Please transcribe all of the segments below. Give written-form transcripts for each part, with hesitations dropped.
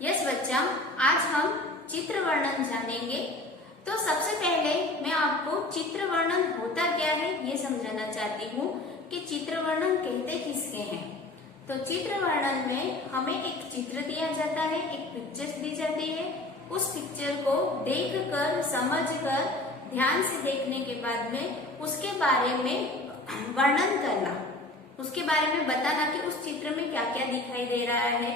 Yes बच्चा, आज हम चित्र वर्णन जानेंगे। तो सबसे पहले मैं आपको चित्र वर्णन होता क्या है ये समझाना चाहती हूँ कि चित्र वर्णन कहते किसके हैं। तो चित्र वर्णन में हमें एक चित्र दिया जाता है, एक पिक्चर दी जाती है। उस पिक्चर को देखकर, समझकर, ध्यान से देखने के बाद में उसके बारे में वर्णन करना, उसके बारे में बताना कि उस चित्र में क्या क्या दिखाई दे रहा है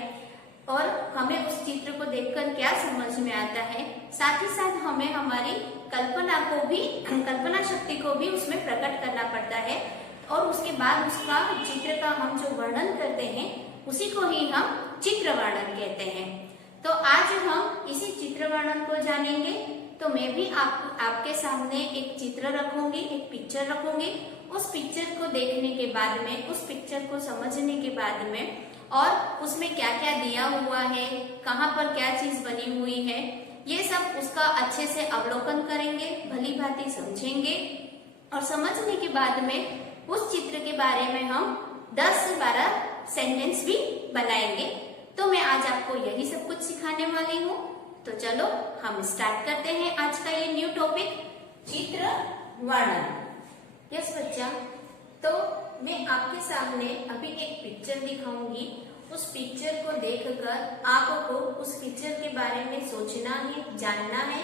और हमें उस चित्र को देखकर क्या समझ में आता है। साथ ही साथ हमें हमारी कल्पना शक्ति को भी उसमें प्रकट करना पड़ता है और उसके बाद उसका चित्र का हम जो वर्णन करते हैं उसी को ही हम चित्र वर्णन कहते हैं। तो आज हम इसी चित्र वर्णन को जानेंगे। तो मैं भी आपके सामने एक चित्र रखूंगी, एक पिक्चर रखूंगी। उस पिक्चर को देखने के बाद में, उस पिक्चर को समझने के बाद में और उसमें क्या क्या दिया हुआ है, कहाँ पर क्या चीज बनी हुई है, ये सब उसका अच्छे से अवलोकन करेंगे, भली भांति समझेंगे और समझने के बाद में उस चित्र के बारे में हम 10 से 12 सेंटेंस भी बनाएंगे। तो मैं आज आपको यही सब कुछ सिखाने वाली हूँ। तो चलो हम स्टार्ट करते हैं आज का ये न्यू टॉपिक, चित्र वर्णन। यस बच्चा, तो मैं आपके सामने अभी एक पिक्चर दिखाऊंगी। उस पिक्चर को देखकर आपको उस पिक्चर के बारे में सोचना है, जानना है,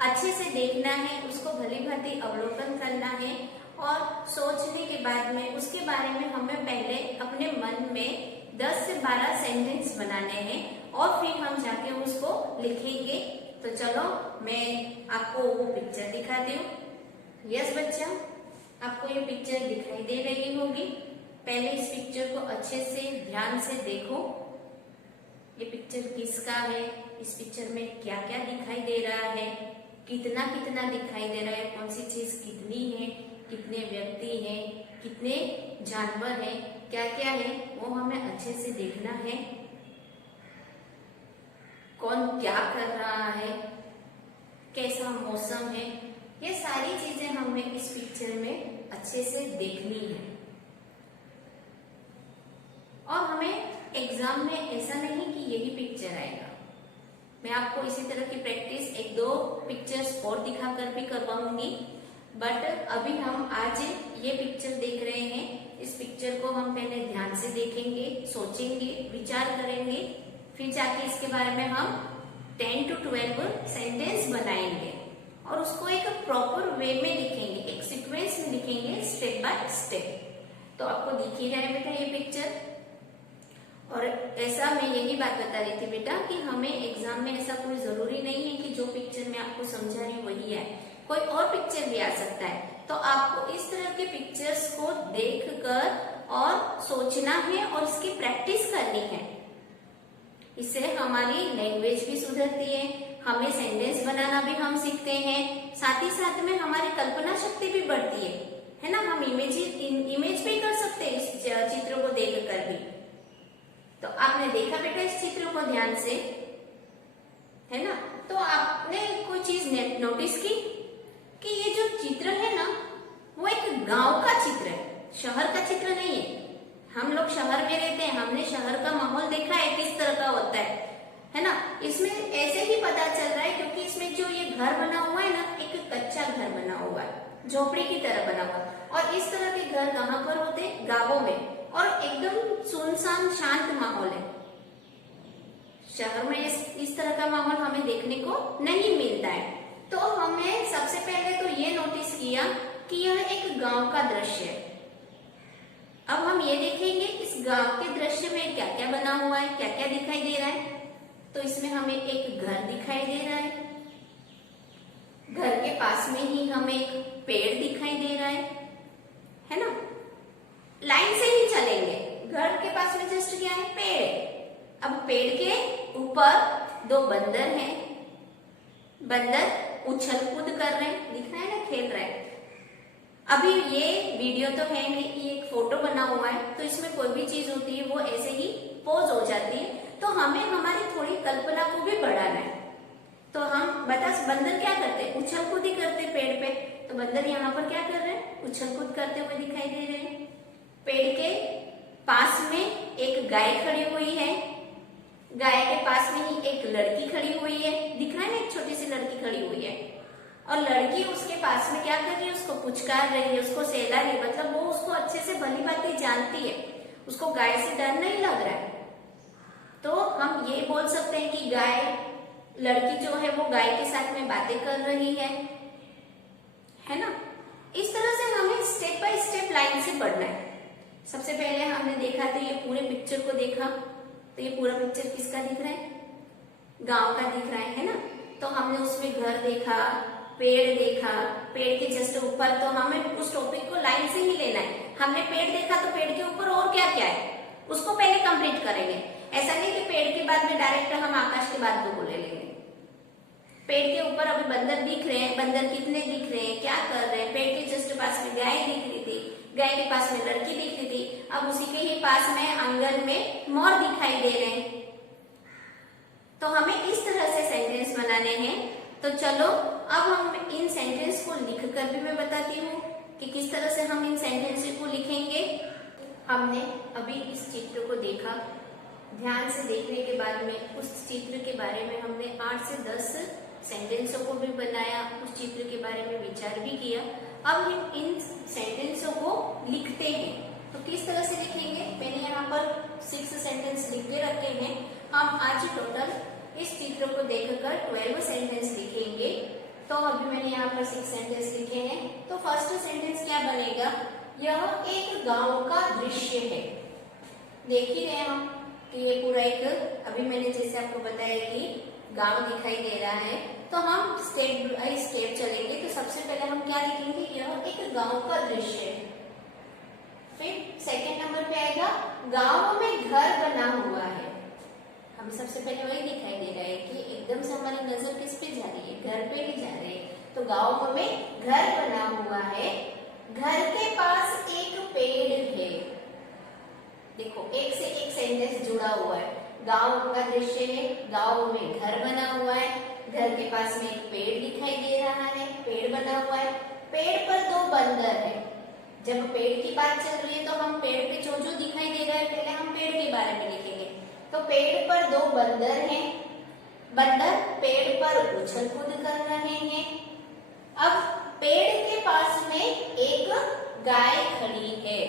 अच्छे से देखना है, उसको भली भांति अवलोकन करना है और सोचने के बाद में उसके बारे में हमें पहले अपने मन में 10 से 12 सेंटेंस बनाने हैं और फिर हम जाके उसको लिखेंगे। तो चलो मैं आपको वो पिक्चर दिखाती हूँ। यस बच्चा, आपको ये पिक्चर दिखाई दे रही होगी। पहले इस पिक्चर को अच्छे से ध्यान से देखो। ये पिक्चर किसका है, इस पिक्चर में क्या क्या दिखाई दे रहा है, कितना कितना दिखाई दे रहा है, कौन सी चीज कितनी है, कितने व्यक्ति हैं, कितने जानवर हैं, क्या क्या है वो हमें अच्छे से देखना है। कौन क्या कर रहा है, कैसा मौसम है, ये सारी चीजें हमें इस पिक्चर में अच्छे से देखनी है। और हमें एग्जाम में ऐसा नहीं कि यही पिक्चर आएगा, मैं आपको इसी तरह की प्रैक्टिस 1-2 पिक्चर्स और दिखाकर भी करवाऊंगी। बट अभी हम आज ये पिक्चर देख रहे हैं। इस पिक्चर को हम पहले ध्यान से देखेंगे, सोचेंगे, विचार करेंगे, फिर जाके इसके बारे में हम 10 to 12 सेंटेंस बनाएंगे और उसको एक प्रॉपर वे में लिखेंगे, एक सीक्वेंस में लिखेंगे, स्टेप बाय स्टेप। तो आपको दिख ही रहा है बेटा ये पिक्चर। और ऐसा मैं यही बात बता रही थी बेटा कि हमें एग्जाम में ऐसा कोई जरूरी नहीं है कि जो पिक्चर मैं आपको समझा रही हूँ वही है, कोई और पिक्चर भी आ सकता है। तो आपको इस तरह के पिक्चर्स को देखकर और सोचना है और इसकी प्रैक्टिस करनी है। इससे हमारी लैंग्वेज भी सुधरती है, हमें सेंटेंस बनाना भी हम सीखते हैं, साथ ही साथ में हमारी कल्पना शक्ति भी बढ़ती है ना। हम इमेज भी कर सकते हैं इस चित्र को देखकर भी। तो आपने देखा बेटा इस चित्र को ध्यान से, है ना। तो आपने कोई चीज नोटिस की कि ये जो चित्र है ना वो एक गांव का चित्र है, शहर का चित्र नहीं है। हम लोग शहर में रहते हैं, हमने शहर का माहौल देखा है किस तरह का होता है ना। इसमें ऐसे ही पता चल रहा है क्योंकि इसमें जो ये घर बना हुआ है ना, एक कच्चा घर बना हुआ है, झोपड़ी की तरह बना हुआ है। और इस तरह के घर कहाँ पर होते हैं? गांवों में। और एकदम सुनसान शांत माहौल है। शहर में इस तरह का माहौल हमें देखने को नहीं मिलता है। तो हमें सबसे पहले तो ये नोटिस किया कि यह एक गांव का दृश्य है। अब हम ये देखेंगे इस गांव के दृश्य में क्या क्या बना हुआ है, क्या क्या दिखाई दे रहा है। तो इसमें हमें एक घर दिखाई दे रहा है, घर के पास में ही हमें एक पेड़ दिखाई दे रहा है ना। लाइन से ही चलेंगे, घर के पास में जस्ट क्या है? पेड़। अब पेड़ के ऊपर 2 बंदर हैं, बंदर उछल कूद कर रहे हैं, दिख रहा है ना, खेल रहे हैं। अभी ये वीडियो तो है नहीं, ये एक फोटो बना हुआ है, तो इसमें कोई भी चीज होती है वो ऐसे ही पोज हो जाती है। तो हमें हमारी थोड़ी कल्पना को भी बढ़ाना है। तो हम बंदर क्या करते हैं? उछल कूद ही करते पेड़ पे। तो बंदर यहाँ पर क्या कर रहे हैं? उछल कूद करते हुए दिखाई दे रहे हैं। पेड़ के पास में एक गाय खड़ी हुई है, गाय के पास में ही एक लड़की खड़ी हुई है, दिख रहा है ना, एक छोटी सी लड़की खड़ी हुई है, और लड़की उसके पास में क्या कर रही है, उसको पुचकार रही है, उसको सहला रही है, मतलब वो उसको अच्छे से भली बातें जानती है, उसको गाय से डर नहीं लग रहा है। तो हम ये बोल सकते हैं कि गाय, लड़की जो है वो गाय के साथ में बातें कर रही है ना। इस तरह से हमें स्टेप बाय स्टेप लाइन से पढ़ना है। सबसे पहले हमने देखा तो ये पूरे पिक्चर को देखा, तो ये पूरा पिक्चर किसका दिख रहा है, गांव का दिख रहा है ना। तो हमने उसमें घर देखा, पेड़ देखा, पेड़ के जस्ट ऊपर, तो हमें उस टॉपिक को लाइन से ही लेना है। हमने पेड़ देखा तो पेड़ के ऊपर और क्या क्या है उसको पहले कंप्लीट करेंगे। ऐसा नहीं कि पेड़ के बाद में डायरेक्ट हम आकाश के बाद को ले लेंगे। पेड़ के ऊपर अभी बंदर दिख रहे हैं, बंदर कितने दिख रहे हैं, क्या कर रहे हैं, पेड़ के जस्ट पास में गाय दिख रही थी, गाय के पास में लड़की दिख रही थी, अब उसी के ही पास में आंगन में मोर दिखाई दे रहे हैं। तो हमें इस तरह से सेंटेंस बनाने हैं। तो चलो अब हम इन सेंटेंस को लिख कर भी मैं बताती हूँ कि किस तरह से हम इन सेंटेंस को लिखेंगे। हमने अभी इस चित्र को देखा, ध्यान से देखने के बाद में उस चित्र के बारे में हमने 8 से 10 सेंटेंसों को भी बनाया, उस चित्र के बारे में विचार भी किया। अब हम इन सेंटेंसों को लिखते हैं। तो किस तरह से लिखेंगे, मैंने यहाँ पर 6 सेंटेंस लिख के रखे हैं। हम आज टोटल इस चित्र को देखकर 12 सेंटेंस लिखेंगे। तो अभी मैंने यहाँ पर 6 सेंटेंस लिखे हैं। तो फर्स्ट सेंटेंस क्या बनेगा, यह एक गांव का दृश्य है। देख ही रहे हम कि ये पूरा एक, अभी मैंने जैसे आपको बताया कि गांव दिखाई दे रहा है। तो हम स्टेप बाय स्टेप चलेंगे। तो सबसे पहले हम क्या लिखेंगे, यह एक गांव का दृश्य है। फिर सेकंड नंबर पे आएगा, गांव में घर बना हुआ है। हमें सबसे पहले वही दिखाई दे रहा है कि एकदम से हमारी नजर किस पे जा रही है, घर पे ही जा रही है। तो गांव में घर बना हुआ है, घर के पास एक पेड़ है। देखो एक से एक सेंटेंस जुड़ा हुआ है। गांव का दृश्य है, गांव में घर बना हुआ है, घर के पास में एक पेड़ दिखाई दे रहा है, पेड़ बना हुआ है, पेड़ पर 2 बंदर है। जब पेड़ की बात चल रही है तो हम पेड़ पे जो जो दिखाई दे रहा है पहले हम पेड़ के बारे में लिखेंगे। तो पेड़ पर 2 बंदर हैं, बंदर पेड़ पर उछल कूद कर रहे हैं। अब पेड़ के पास में एक गाय खड़ी है,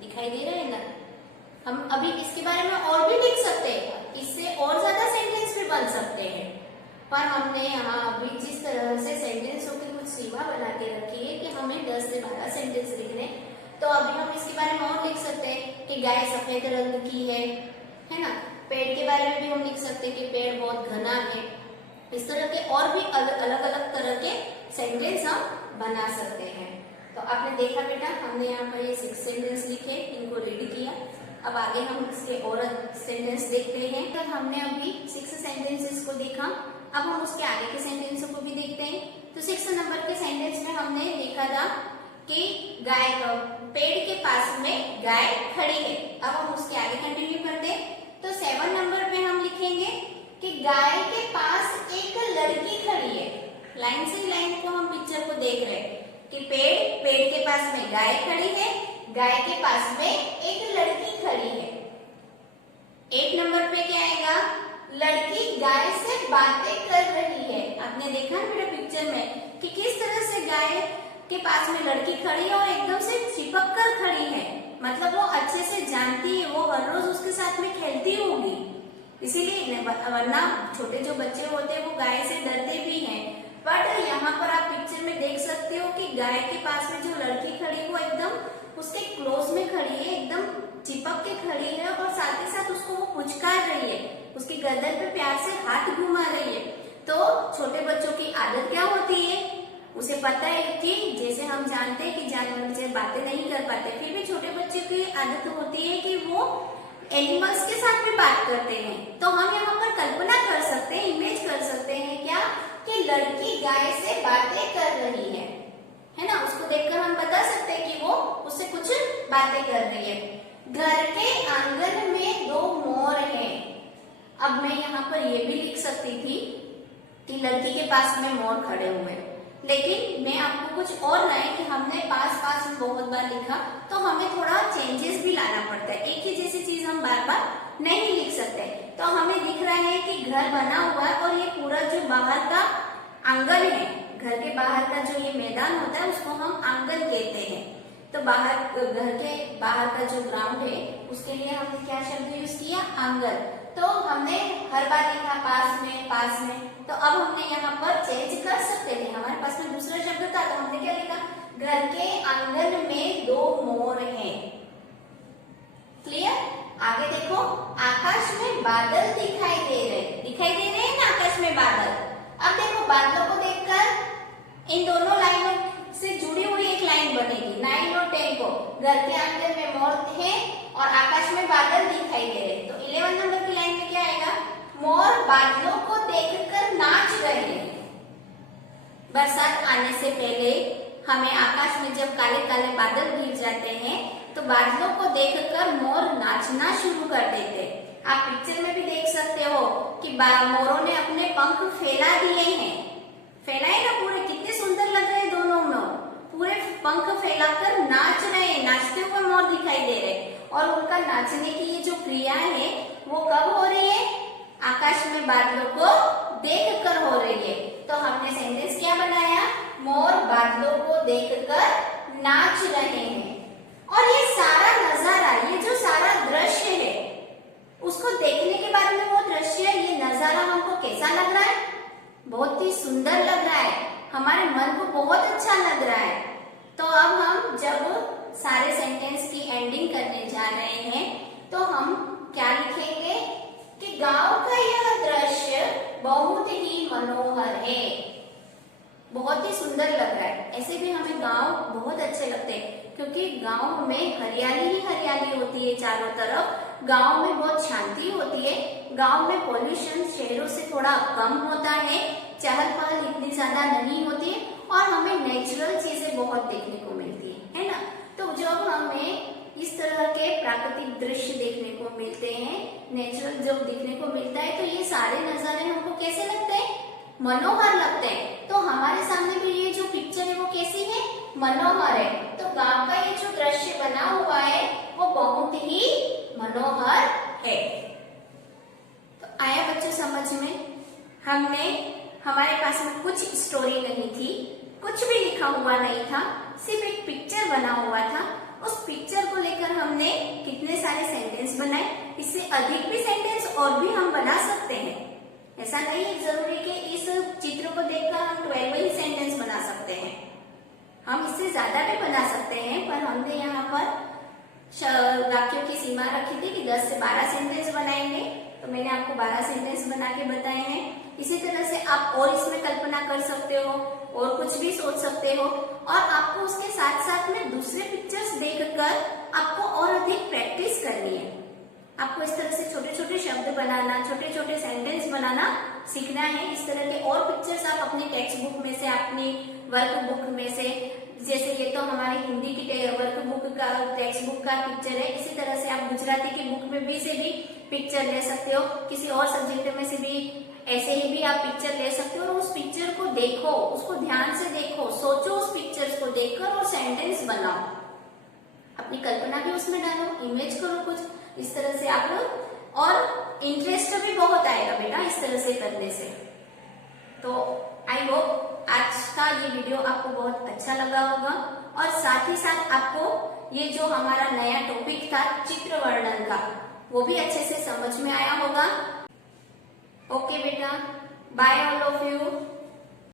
दिखाई दे रहा है ना। हम अभी इसके बारे में और भी लिख सकते हैं, इससे और ज्यादा सेंटेंस भी बन सकते हैं, पर हमने यहाँ अभी जिस तरह से सेंटेंसों की कुछ सीमा बना के रखी है कि हमें 10 से 12 सेंटेंस लिखने। तो अभी हम इसके बारे में और लिख सकते हैं कि गाय सफेद रंग की है ना। पेड़ के बारे में भी हम लिख सकते हैं कि पेड़ बहुत घना है। इस तरह के और भी अलग अलग तरह के सेंटेंस हम बना सकते हैं। तो आपने देखा बेटा, हमने यहाँ पर ये 6 सेंटेंस लिखे, इनको रीड किया। अब आगे हम इसके और सेंटेंस देखते हैं। तो हमने अभी 6 सेंटेंसेस को देखा, अब हम उसके आगे के सेंटेंसों को भी देखते हैं। तो 6 नंबर के सेंटेंस में हमने देखा था कि गाय, पेड़ के पास में गाय खड़ी है। अब हम उसके आगे कंटिन्यू करते हैं। तो 7 नंबर पे हम लिखेंगे कि गाय के पास एक लड़की खड़ी है। लाइन से लाइन को हम पिक्चर को देख रहे हैं कि पेड़ के पास में गाय खड़ी है, गाय के पास में एक लड़की खड़ी है। 8 नंबर पे क्या आएगा, लड़की गाय से बातें कर रही है। आपने देखा ना मेरे पिक्चर में कि किस तरह से गाय के पास में लड़की खड़ी है और एकदम से चिपक कर खड़ी है, मतलब वो अच्छे से जानती है, वो हर रोज उसके साथ में खेलती होगी, इसीलिए। वरना छोटे जो बच्चे होते हैं वो गाय से डरते भी हैं, बट यहाँ पर आप पिक्चर में देख सकते हो कि गाय के पास में जो लड़की खड़ी है वो एकदम उसके क्लोज में खड़ी है, एकदम चिपक के खड़ी है, और साथ ही साथ उसको वो पुचकार रही है, उसकी गर्दन पे प्यार से हाथ घुमा रही है। तो छोटे बच्चों की आदत क्या होती है, उसे पता है कि जैसे हम जानते हैं कि जानवर से बातें नहीं कर पाते, फिर भी छोटे बच्चों की आदत होती है कि वो एनिमल्स के साथ भी बात करते हैं। तो हम यहाँ पर कल्पना कर सकते हैं, इमेज कर सकते हैं क्या, कि लड़की गाय से बातें कर रही है ना। उसको देखकर हम बता सकते हैं कि वो उससे कुछ बातें कर रही है। घर के आंगन में 2 मोर हैं। अब मैं यहाँ पर ये भी लिख सकती थी कि लड़की के पास में मोर खड़े हुए हैं, लेकिन मैं आपको कुछ और लाए कि हमने पास बहुत बार लिखा, तो हमें थोड़ा चेंजेस भी लाना पड़ता है। एक ही जैसी चीज हम बार बार नहीं लिख सकते। तो हमें दिख रहा है कि घर बना हुआ है और ये पूरा जो बाहर का आंगन है, घर के बाहर का जो ये मैदान होता है उसको हम आंगन कहते हैं। तो बाहर घर के बाहर का जो ग्राउंड है उसके लिए हमने क्या शब्द यूज किया? आंगन। तो हमने हर बार लिखा पास में, तो अब हमने यहाँ पर चेंज कर सकते थे, हमारे पास में दूसरा शब्द था तो हमने क्या लिखा? घर के आंगन में 2 मोर हैं। क्लियर? आगे देखो, आकाश में बादल दिखाई दे रहे हैं ना आकाश में बादल। अब देखो बादलों को देखकर इन दोनों लाइनों से जुड़ी हुई एक लाइन बनेगी, 9 और 10 को। घर के आंगन में मोर थे और आकाश में बादल दिखाई दे रहे। तो 11 नंबर की लाइन में क्या आएगा? मोर बादलों को देखकर नाच रहे हैं। बरसात आने से पहले हमें आकाश में जब काले काले बादल घिर जाते हैं तो बादलों को देखकर मोर नाचना शुरू कर देते। आप पिक्चर में भी देख सकते हो कि मोरों ने अपने पंख फैला दिए हैं, फैलाए ना पूरे, कितने सुंदर लग रहे हैं दोनों मोर, पूरे पंख फैलाकर नाच रहे हैं, नाचते हुए मोर दिखाई दे रहे हैं। और उनका नाचने की ये जो क्रिया है वो कब हो रही है? आकाश में बादलों को देखकर हो रही है। तो हमने सेंटेंस क्या बनाया? मोर बादलों को देखकर नाच रहे हैं। और ये सारा नजारा, ये जो सारा दृश्य है उसको देखने के बाद में वो दृश्य, ये नजारा हमको कैसा लग रहा है? बहुत ही सुंदर लग रहा है, हमारे मन को बहुत अच्छा लग रहा है। तो अब हम जब सारे सेंटेंस की एंडिंग करने जा रहे हैं तो हम क्या लिखेंगे कि गांव का यह दृश्य बहुत ही मनोहर है, बहुत ही सुंदर लग रहा है। ऐसे भी हमें गांव बहुत अच्छे लगते हैं क्योंकि गांव में हरियाली ही हरियाली होती है चारों तरफ, गांव में बहुत शांति होती है, गांव में पॉल्यूशन शहरों से थोड़ा कम होता है, चहल पहल इतनी ज्यादा नहीं होती है और हमें नेचुरल चीजें बहुत देखने को मिलती है ना। तो जब हमें इस तरह के प्राकृतिक दृश्य देखने को मिलते हैं, नेचुरल जब देखने को मिलता है तो ये सारे नजारे हमको कैसे लगते हैं? मनोहर लगते हैं। तो हमारे सामने भी ये जो पिक्चर है वो कैसी है? मनोहर है। तो गांव का ये जो दृश्य बना हुआ है वो बहुत ही मनोहर है। तो आया बच्चों समझ में? हमारे पास में कुछ स्टोरी नहीं थी, कुछ भी लिखा हुआ नहीं था, सिर्फ एक पिक्चर बना हुआ था। उस पिक्चर को लेकर हमने कितने सारे सेंटेंस बनाए, इससे अधिक भी सेंटेंस और भी हम बना सकते हैं। ऐसा नहीं है जरूरी कि इस चित्र को देखकर हम 12 ही सेंटेंस बना सकते हैं, हम इससे ज्यादा भी बना सकते हैं। पर हमने यहाँ पर वाक्यों की सीमा रखी थी कि 10 से 12 सेंटेंस बनाएंगे, तो मैंने आपको 12 सेंटेंस बना के बताए हैं। इसी तरह से आप और इसमें कल्पना कर सकते हो और कुछ भी सोच सकते हो, और आपको उसके साथ साथ में दूसरे पिक्चर्स देखकर आपको और अधिक प्रैक्टिस करनी है। आपको इस तरह से छोटे छोटे शब्द बनाना, छोटे छोटे सेंटेंस बनाना सीखना है। इस तरह के और पिक्चर्स आप अपनी टेक्स्ट बुक में से, अपनी वर्क बुक में से, जैसे ये तो हमारे हिंदी की वर्क बुक का टेक्स्ट बुक का पिक्चर है, इसी तरह से आप गुजराती की बुक में भी से भी पिक्चर ले सकते हो, किसी और सब्जेक्ट में से भी ऐसे ही भी आप पिक्चर ले सकते हो। और उस पिक्चर को देखो, उसको ध्यान से देखो, सोचो उस पिक्चर्स को देखकर और सेंटेंस बनाओ, अपनी कल्पना भी उसमें डालो, इमेज करो कुछ। इस तरह से आप लोग, और इंटरेस्ट भी बहुत आएगा बेटा इस तरह से करने से। तो आई होप आज का ये वीडियो आपको बहुत अच्छा लगा होगा, और साथ ही साथ आपको ये जो हमारा नया टॉपिक था चित्र वर्णन का, वो भी अच्छे से समझ में आया होगा। ओके बेटा, बाय ऑल ऑफ यू।